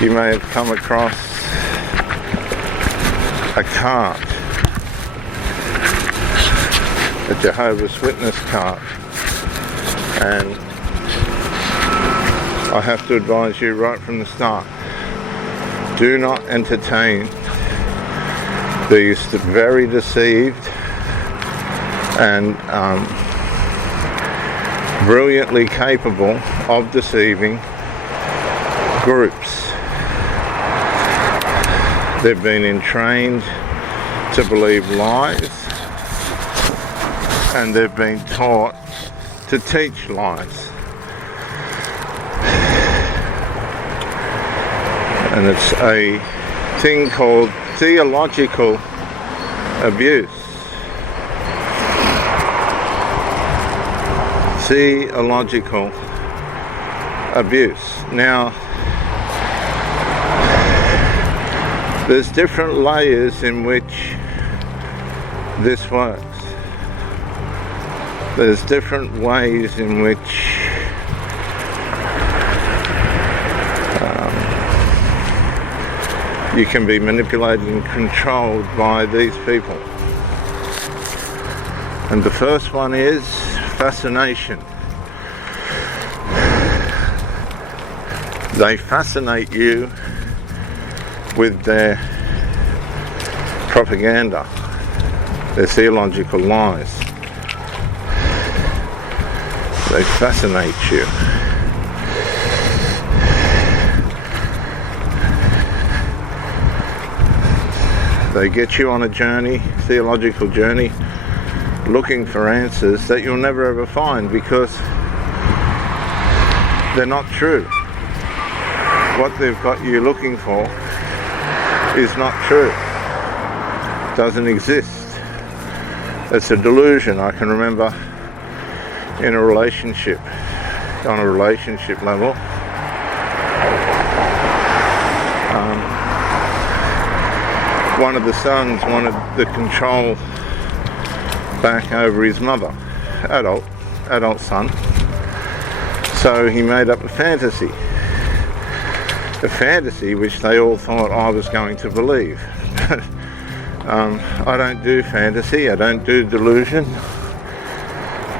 You may have come across a cart, a Jehovah's Witness cart, and I have to advise you right from the start, do not entertain these very deceived and brilliantly capable of deceiving groups. They've been entrained to believe lies, and they've been taught to teach lies. And it's a thing called theological abuse. Theological abuse. Now, there's different layers in which this works. There's different ways in which you can be manipulated and controlled by these people. And the first one is fascination. They fascinate you with their propaganda, their theological lies. They fascinate you. They get you on a journey, theological journey, looking for answers that you'll never ever find because they're not true. What they've got you looking for is not true. Doesn't exist. It's a delusion. I can remember in a relationship, on a relationship level, one of the sons wanted the control back over his mother, adult son. So he made up a fantasy which they all thought I was going to believe. I don't do fantasy, I don't do delusion.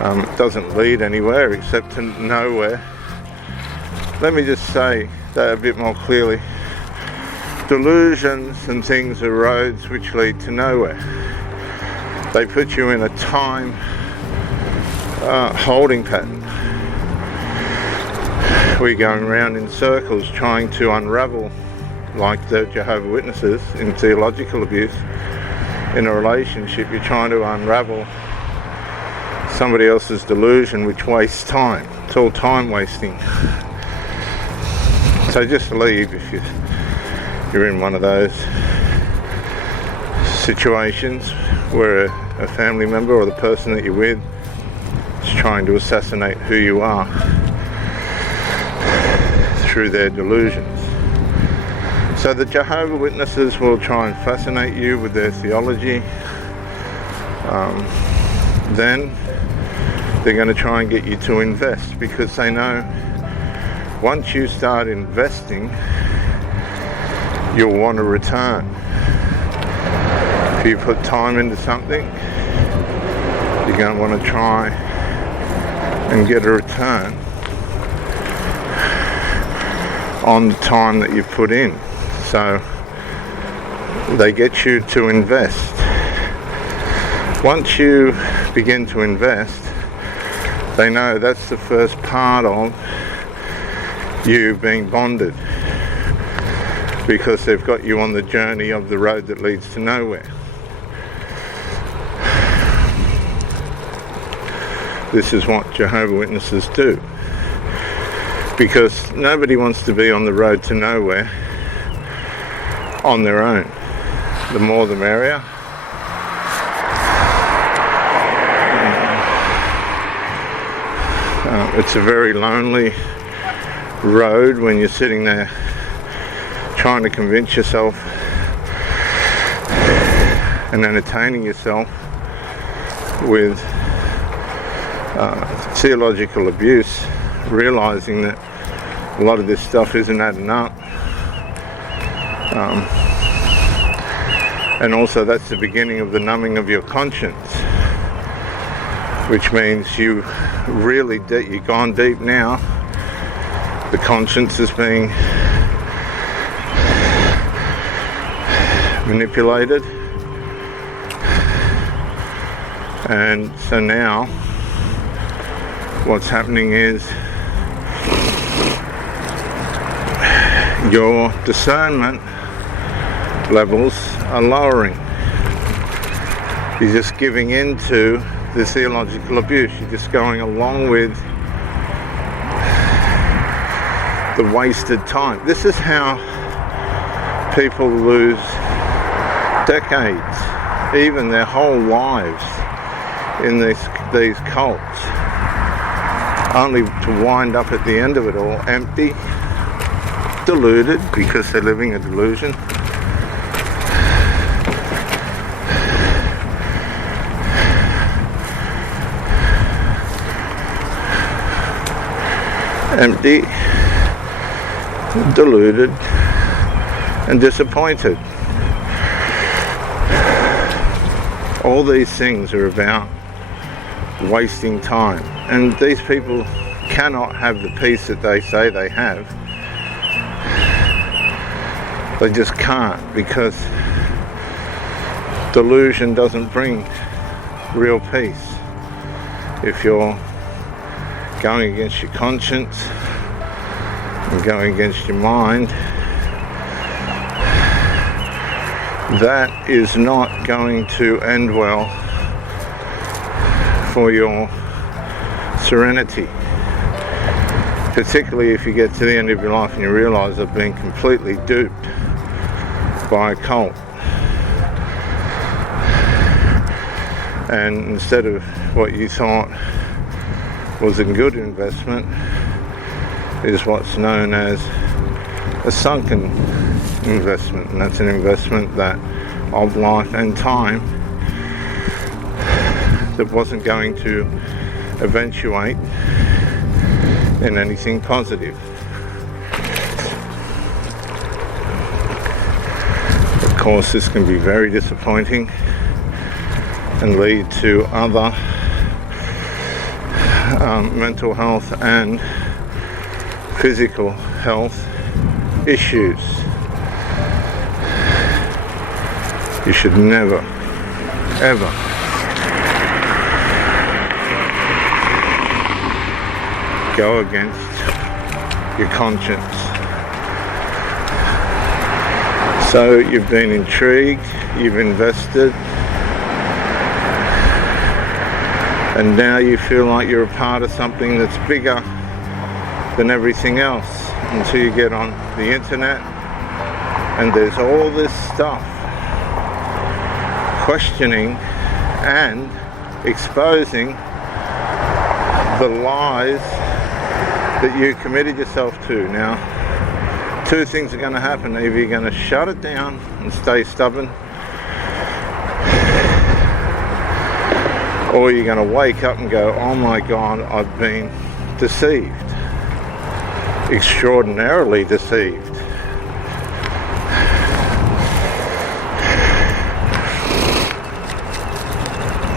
It doesn't lead anywhere except to nowhere. Let me just say that a bit more clearly. Delusions and things are roads which lead to nowhere. They put you in a time holding pattern. We're going around in circles trying to unravel, like the Jehovah Witnesses in theological abuse. In a relationship, you're trying to unravel somebody else's delusion, which wastes time. It's all time wasting. So just leave if you're in one of those situations where a family member or the person that you're with is trying to assassinate who you are through their delusions. So the Jehovah Witnesses will try and fascinate you with their theology. Then they're going to try and get you to invest, because they know once you start investing, you'll want a return. If you put time into something, you're going to want to try and get a return on the time that you've put in. So they get you to invest. Once you begin to invest, they know that's the first part of you being bonded, because they've got you on the journey of the road that leads to nowhere. This is what Jehovah Witnesses do, because nobody wants to be on the road to nowhere on their own. The more the merrier. It's a very lonely road when you're sitting there trying to convince yourself and entertaining yourself with theological abuse, realizing that a lot of this stuff isn't adding up. And also that's the beginning of the numbing of your conscience, which means you've gone deep now. The conscience is being manipulated, and so now what's happening is your discernment levels are lowering. You're just giving in to the theological abuse. You're just going along with the wasted time. This is how people lose decades, even their whole lives, in these cults, only to wind up at the end of it all empty, deluded, because they're living a delusion. Empty, deluded, and disappointed. All these things are about wasting time, and these people cannot have the peace that they say they have. They just can't, because delusion doesn't bring real peace. If you're going against your conscience and going against your mind, that is not going to end well for your serenity, particularly if you get to the end of your life and you realize I've been completely duped by a cult, and instead of what you thought was a good investment is what's known as a sunken investment, and that's an investment that of life and time that wasn't going to eventuate in anything positive. Of course, this can be very disappointing and lead to other mental health and physical health issues. You should never, ever go against your conscience. So you've been intrigued, you've invested, and now you feel like you're a part of something that's bigger than everything else, until you get on the internet and there's all this stuff questioning and exposing the lies that you committed yourself to. Now, two things are going to happen. Either you're going to shut it down and stay stubborn, or you're going to wake up and go, oh my God, I've been deceived, extraordinarily deceived.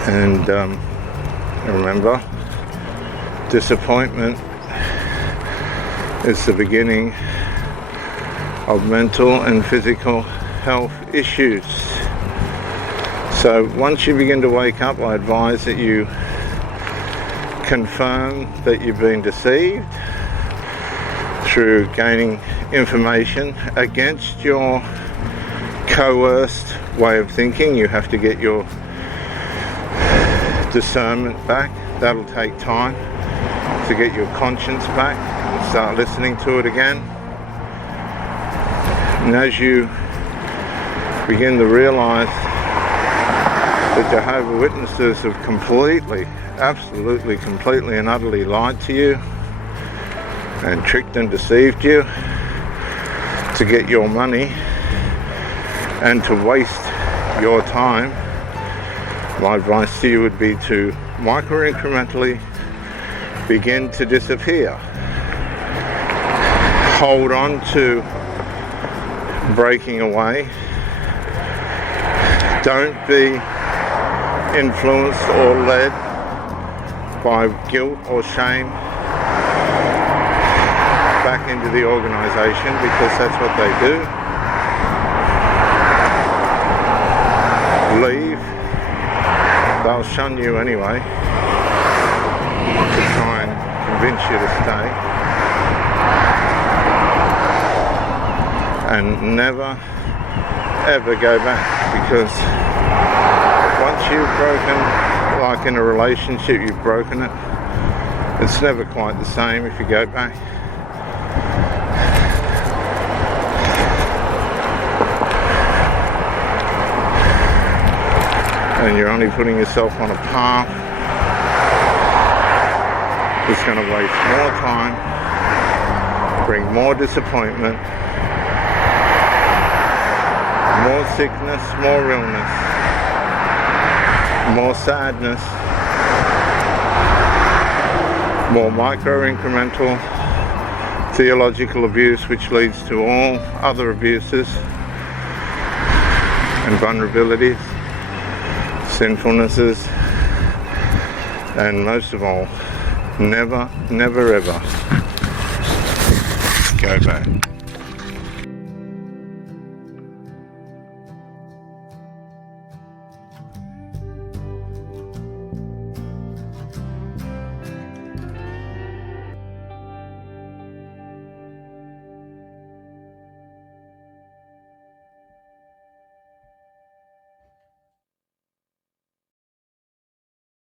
And remember, disappointment is the beginning of mental and physical health issues. So once you begin to wake up, I advise that you confirm that you've been deceived through gaining information against your coerced way of thinking. You have to get your discernment back. That'll take time to get your conscience back and start listening to it again. And as you begin to realize that Jehovah Witnesses have completely, absolutely, completely and utterly lied to you and tricked and deceived you to get your money and to waste your time, my advice to you would be to micro-incrementally begin to disappear. Hold on to breaking away. Don't be influenced or led by guilt or shame back into the organization, because that's what they do. Leave. They'll shun you anyway to try and convince you to stay. And never ever go back, because once you've broken, like in a relationship, you've broken it, it's never quite the same if you go back. And you're only putting yourself on a path that's going to waste more time, bring more disappointment, more sickness, more illness, more sadness, more micro-incremental theological abuse, which leads to all other abuses and vulnerabilities, sinfulnesses, and most of all, never, never ever go back.